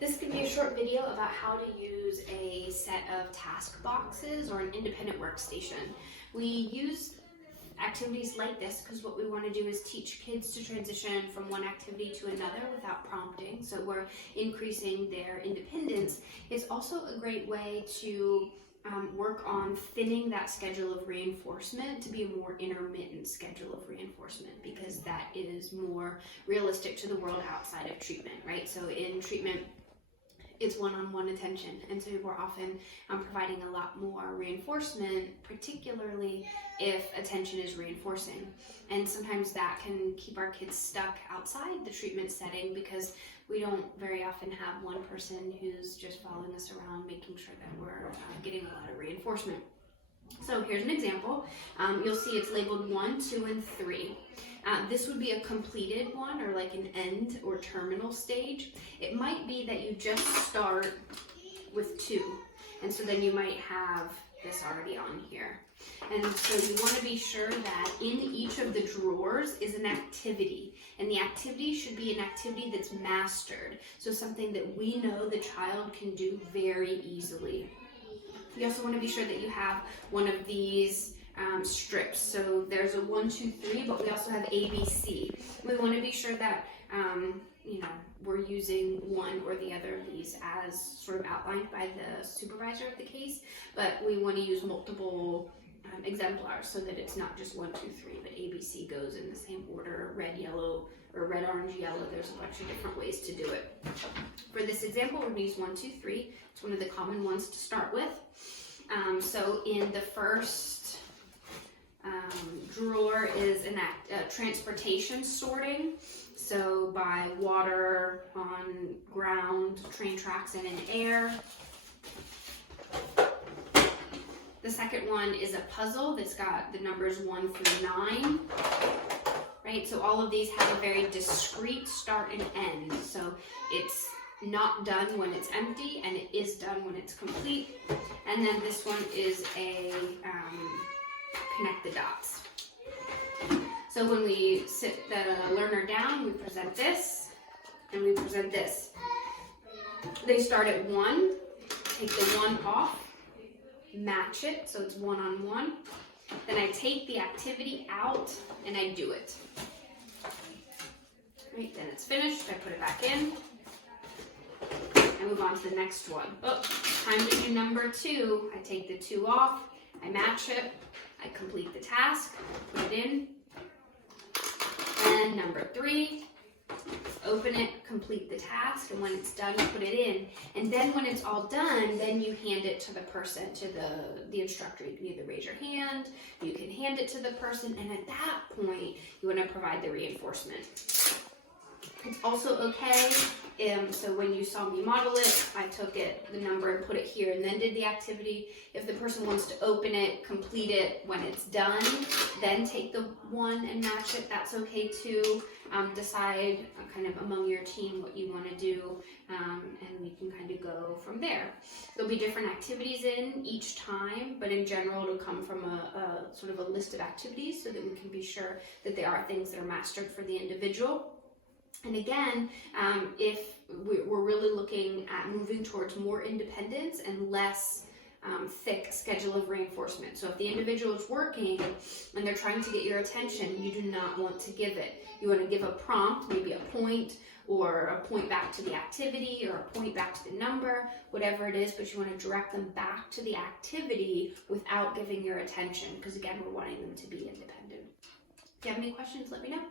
This could be a short video about how to use a set of task boxes or an independent workstation. We use activities like this because what we want to do is teach kids to transition from one activity to another without prompting, so we're increasing their independence. It's also a great way to work on thinning that schedule of reinforcement to be a more intermittent schedule of reinforcement, because that is more realistic to the world outside of treatment, right? So in treatment, it's one-on-one attention, and so we're often providing a lot more reinforcement, particularly if attention is reinforcing. And sometimes that can keep our kids stuck outside the treatment setting because we don't very often have one person who's just following us around, making sure that we're getting a lot of reinforcement. So here's an example. You'll see it's labeled 1, 2, and 3. This would be a completed one, or like an end or terminal stage. It might be that you just start with 2, and so then you might have this already on here. And so you want to be sure that in each of the drawers is an activity, and the activity should be an activity that's mastered, so something that we know the child can do very easily. You also want to be sure that you have one of these strips. So there's a 1, 2, 3, but we also have A, B, C. We want to be sure that we're using one or the other of these as sort of outlined by the supervisor of the case, but we want to use multiple exemplars so that it's not just 1, 2, 3, but A, B, C goes in the same order, red, yellow, or red, orange, yellow. There's a bunch of different ways to do it. For this example, we're going to use 1, 2, 3. It's one of the common ones to start with. So in the first drawer is transportation sorting. So by water, on ground, train tracks, and in air. The second one is a puzzle that's got the numbers 1 through 9. Right? So all of these have a very discrete start and end. So it's not done when it's empty, and it is done when it's complete. And then this one is a connect the dots. So when we sit the learner down, we present this, and we present this. They start at 1, take the 1 off, match it, so it's 1 on 1. Then I take the activity out, and I do it. Right, then it's finished, I put it back in. I move on to the next one. Oh, time to do number 2. I take the 2 off, I match it, I complete the task, put it in. And number 3, open it, complete the task, and when it's done, you put it in. And then when it's all done, then you hand it to the person, to the instructor. You can either raise your hand, you can hand it to the person, and at that point, you want to provide the reinforcement. It's also okay, so when you saw me model it, I took the number and put it here and then did the activity. If the person wants to open it, complete it when it's done, then take the 1 and match it, that's okay too. Decide kind of among your team what you want to do, and we can kind of go from there. There'll be different activities in each time, but in general it'll come from a sort of a list of activities so that we can be sure that they are things that are mastered for the individual. And again, if we're really looking at moving towards more independence and less thick schedule of reinforcement. So if the individual is working and they're trying to get your attention, you do not want to give it. You want to give a prompt, maybe a point, or a point back to the activity, or a point back to the number, whatever it is, but you want to direct them back to the activity without giving your attention, because again, we're wanting them to be independent. If you have any questions, let me know.